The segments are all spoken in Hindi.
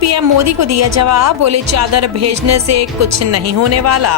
पीएम मोदी को दिया जवाब, बोले चादर भेजने से कुछ नहीं होने वाला।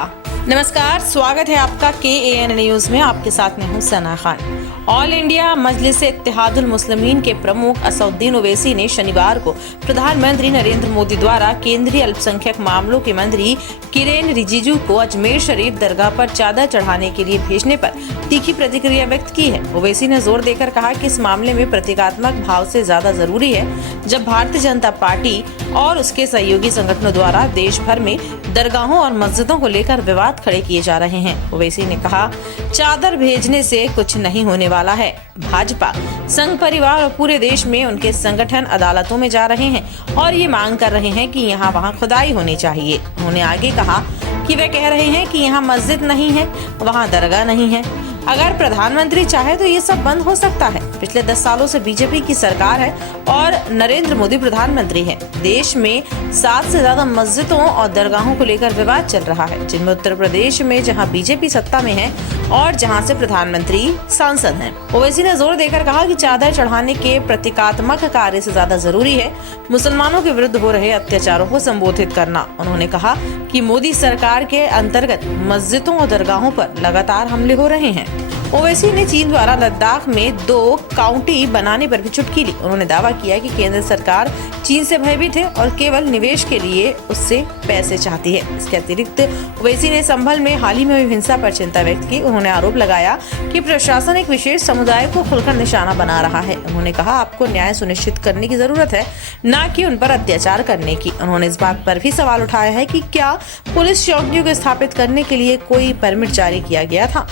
नमस्कार, स्वागत है आपका KAN न्यूज में। आपके साथ में हूं सना खान। ऑल इंडिया मजलिस इत्तेहादुल मुस्लिमीन के प्रमुख असदुद्दीन ओवैसी ने शनिवार को प्रधानमंत्री नरेंद्र मोदी द्वारा केंद्रीय अल्पसंख्यक मामलों के मंत्री किरेन रिजिजू को अजमेर शरीफ दरगाह पर चादर चढ़ाने के लिए भेजने पर तीखी प्रतिक्रिया व्यक्त की है। ओवैसी ने जोर देकर कहा कि इस मामले में प्रतीकात्मक भाव से ज्यादा जरूरी है, जब भारतीय जनता पार्टी और उसके सहयोगी संगठनों द्वारा देश भर में दरगाहों और मस्जिदों को लेकर विवाद खड़े किए जा रहे हैं। ओवैसी ने कहा, चादर भेजने से कुछ नहीं होने वाला है। भाजपा, संघ परिवार और पूरे देश में उनके संगठन अदालतों में जा रहे हैं और ये मांग कर रहे हैं कि यहाँ वहाँ खुदाई होनी चाहिए। उन्होंने आगे कहा कि वे कह रहे हैं कि यहाँ मस्जिद नहीं है, वहाँ दरगाह नहीं है। अगर प्रधानमंत्री चाहे तो ये सब बंद हो सकता है। पिछले 10 सालों से बीजेपी की सरकार है और नरेंद्र मोदी प्रधानमंत्री हैं। देश में 7 से ज्यादा मस्जिदों और दरगाहों को लेकर विवाद चल रहा है, जिनमें उत्तर प्रदेश में जहां बीजेपी सत्ता में है और जहां से प्रधानमंत्री सांसद हैं। ओवैसी ने जोर देकर कहा कि चादर चढ़ाने के प्रतीकात्मक कार्य से ज्यादा जरूरी है मुसलमानों के विरुद्ध हो रहे अत्याचारों को संबोधित करना। उन्होंने कहा कि मोदी सरकार के अंतर्गत मस्जिदों और दरगाहों पर लगातार हमले हो रहे हैं। ओवैसी ने चीन द्वारा लद्दाख में 2 काउंटी बनाने पर भी चुटकी ली। उन्होंने दावा किया कि केंद्र सरकार चीन से भयभीत है और केवल निवेश के लिए उससे पैसे चाहती है। इसके अतिरिक्त ओवैसी ने संभल में हाल ही में हुई हिंसा पर चिंता व्यक्त की। उन्होंने आरोप लगाया कि प्रशासन एक विशेष समुदाय को खुलकर निशाना बना रहा है। उन्होंने कहा, आपको न्याय सुनिश्चित करने की जरूरत है, न कि उन पर अत्याचार करने की। उन्होंने इस बात पर भी सवाल उठाया है कि क्या पुलिस चौकियों को स्थापित करने के लिए कोई परमिट जारी किया गया था।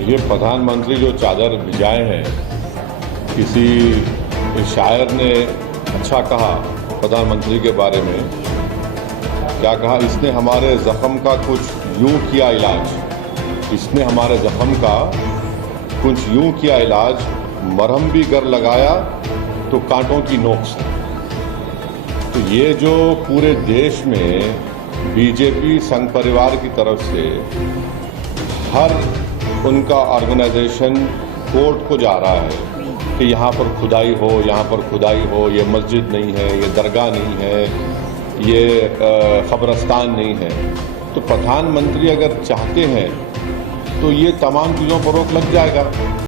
ये प्रधानमंत्री जो चादर भिजाए हैं, किसी शायर ने अच्छा कहा प्रधानमंत्री के बारे में। क्या कहा? इसने हमारे जख्म का कुछ यूं किया इलाज, इसने हमारे जख्म का कुछ यूं किया इलाज, मरहम भी गर लगाया तो कांटों की नोक से। तो ये जो पूरे देश में बीजेपी संघ परिवार की तरफ से हर उनका ऑर्गेनाइजेशन कोर्ट को जा रहा है कि यहाँ पर खुदाई हो, यहाँ पर खुदाई हो, ये मस्जिद नहीं है, ये दरगाह नहीं है, ये कब्रिस्तान नहीं है। तो प्रधानमंत्री अगर चाहते हैं तो ये तमाम चीज़ों पर रोक लग जाएगा।